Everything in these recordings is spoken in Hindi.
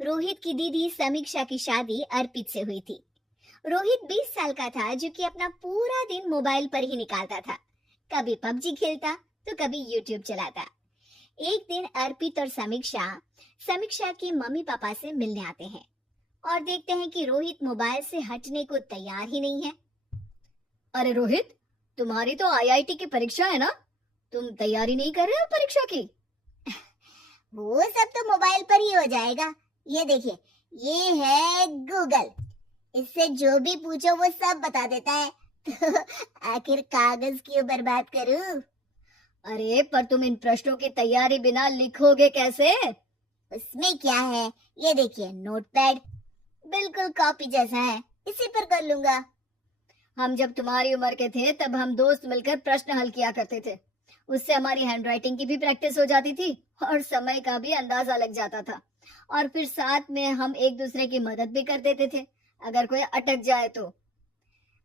रोहित की दीदी समीक्षा की शादी अर्पित से हुई थी। रोहित 20 साल का था जो कि अपना पूरा दिन मोबाइल पर ही निकालता था। कभी पबजी खेलता तो कभी यूट्यूब चलाता। एक दिन अर्पित और समीक्षा समीक्षा के मम्मी पापा से मिलने आते हैं और देखते हैं कि रोहित मोबाइल से हटने को तैयार ही नहीं है। अरे रोहित, तुम्हारी तो आईआईटी की परीक्षा है ना? तुम तैयारी नहीं कर रहे हो परीक्षा की? वो सब तो मोबाइल पर ही हो जाएगा। ये देखिए, ये है गूगल। इससे जो भी पूछो वो सब बता देता है। तो आखिर कागज क्यों बर्बाद करूं? अरे पर तुम इन प्रश्नों की तैयारी बिना लिखोगे कैसे? उसमें क्या है, ये देखिए नोटपैड, बिल्कुल कॉपी जैसा है, इसी पर कर लूंगा। हम जब तुम्हारी उम्र के थे तब हम दोस्त मिलकर प्रश्न हल किया करते थे। उससे हमारी हैंडराइटिंग की भी प्रैक्टिस हो जाती थी और समय का भी अंदाजा लग जाता था। और फिर साथ में हम एक दूसरे की मदद भी कर देते थे अगर कोई अटक जाए तो।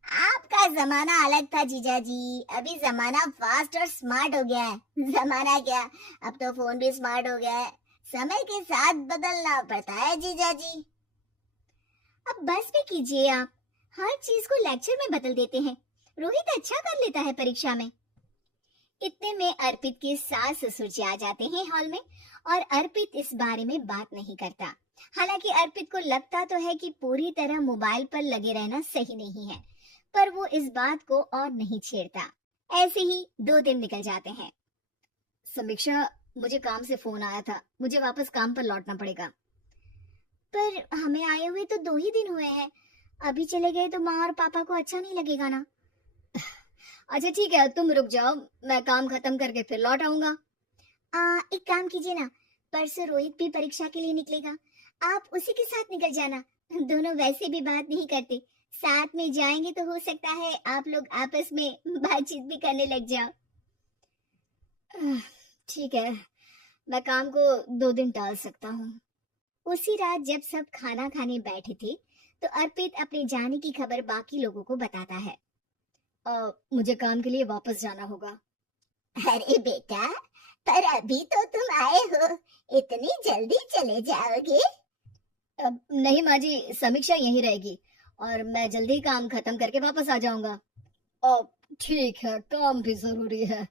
आपका जमाना अलग था जीजा जी। अभी जमाना फास्ट और स्मार्ट हो गया है। जमाना क्या, अब तो फोन भी स्मार्ट हो गया है। समय के साथ बदलना पड़ता है जीजा जी। अब बस भी कीजिए आप, हर चीज को लेक्चर में बदल देते हैं। रोहित अच्छा कर लेता है परीक्षा में। इतने में अर्पित के सास ससुर जी आ जाते हैं हॉल में और अर्पित इस बारे में बात नहीं करता। हालांकि अर्पित को लगता तो है कि पूरी तरह मोबाइल पर लगे रहना सही नहीं है, पर वो इस बात को और नहीं छेड़ता। ऐसे ही 2 दिन निकल जाते हैं। समीक्षा, मुझे काम से फोन आया था, मुझे वापस काम पर लौटना पड़ेगा। पर हमें आए हुए तो 2 ही दिन हुए हैं। अभी चले गए तो माँ और पापा को अच्छा नहीं लगेगा ना। अच्छा ठीक है, तुम रुक जाओ, मैं काम खत्म करके फिर लौट आऊंगा। एक काम कीजिए ना, परसों रोहित भी परीक्षा के लिए निकलेगा, आप उसी के साथ निकल जाना। दोनों वैसे भी बात नहीं करते, साथ में जाएंगे तो हो सकता है आप लोग आपस में बातचीत भी करने लग जाओ। ठीक है, मैं काम को 2 दिन टाल सकता हूँ। उसी रात जब सब खाना खाने बैठे थे तो अर्पित अपने जाने की खबर बाकी लोगों को बताता है। मुझे काम के लिए वापस जाना होगा। अरे बेटा, पर अभी तो तुम आए हो, इतनी जल्दी चले जाओगे? नहीं माँ जी, समीक्षा यहीं रहेगी और मैं जल्दी काम खत्म करके वापस आ जाऊंगा। ठीक है, काम भी जरूरी है।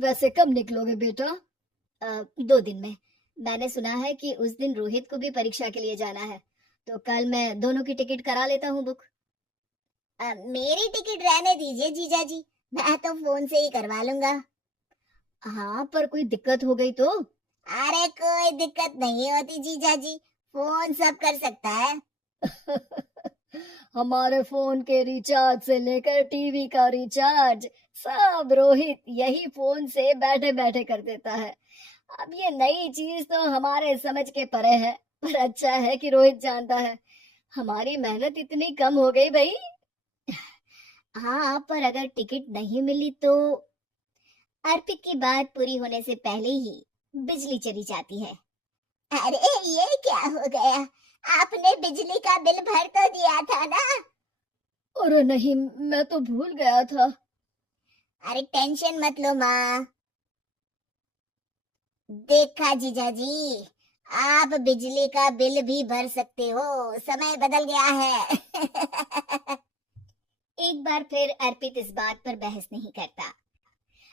वैसे कब निकलोगे बेटा? 2 दिन में। मैंने सुना है कि उस दिन रोहित को भी परीक्षा के लिए जाना है, तो कल मैं दोनों की टिकट करा लेता हूँ बुक। मेरी टिकट रहने दीजिए जीजा जी, मैं तो फोन से ही करवा लूंगा। हाँ, पर कोई दिक्कत हो गई तो? अरे कोई दिक्कत नहीं होती जीजा जी, फोन सब कर सकता है। हमारे फोन के रिचार्ज से लेकर टीवी का रिचार्ज सब रोहित यही फोन से बैठे बैठे कर देता है। अब ये नई चीज तो हमारे समझ के परे है, पर अच्छा है कि रोहित जानता है। हमारी मेहनत इतनी कम हो गई भाई। हाँ, पर अगर टिकट नहीं मिली तो? अर्पित की बात पूरी होने से पहले ही बिजली चली जाती है। अरे ये क्या हो गया, आपने बिजली का बिल भर तो दिया था ना? अरे नहीं, मैं तो भूल गया था। अरे टेंशन मत लो माँ। देखा जीजा जी, आप बिजली का बिल भी भर सकते हो, समय बदल गया है। एक बार फिर अर्पित इस बात पर बहस नहीं करता।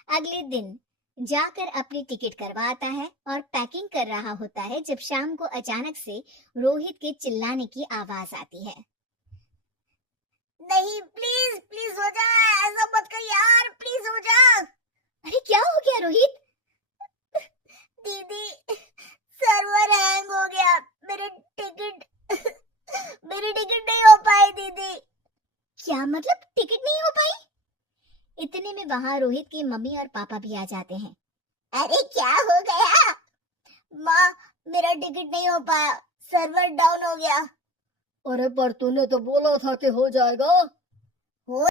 अगले दिन जाकर अपनी टिकट करवाता है और पैकिंग कर रहा होता है जब शाम को अचानक से रोहित के चिल्लाने की आवाज आती है। नहीं, प्लीज प्लीज हो जा, ऐसा मत कर यार, प्लीज हो जा। अरे क्या हो गया रोहित? दीदी, सर्वर हैंग हो गया, मेरी टिकट नहीं हो पाई दीदी। क्या मतलब टिकट नहीं हो पाई? इतने में वहां रोहित के मम्मी और पापा भी आ जाते हैं। अरे क्या हो गया? माँ, मेरा टिकट नहीं हो पाया, सर्वर डाउन हो गया। अरे पर तूने तो बोला था कि हो जाएगा। हो